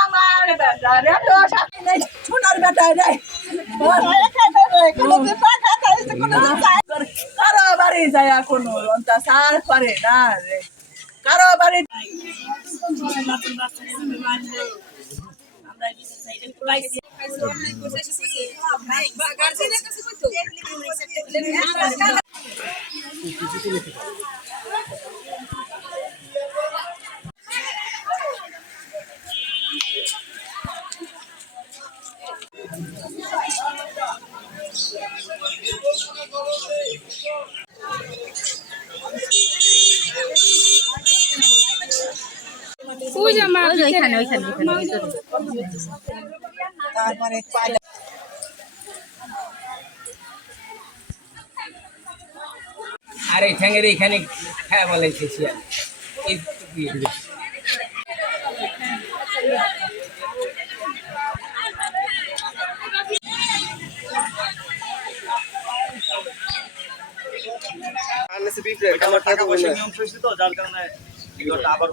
আমার বেটা রে তো সাথে নেই সোনার বেটা রে কারও বাড়ি যায় কোনো অত্যাচার করে না রে কারও বাড়ি তারপরে আর এই ঠ্যাঙের এইখানে হ্যাঁ বলে খেয়েছি আমি। এই দিয়ে আমার টাকা পয়সা নিয়ম শুনছি তো যার কারণে ভিডিওটা আবার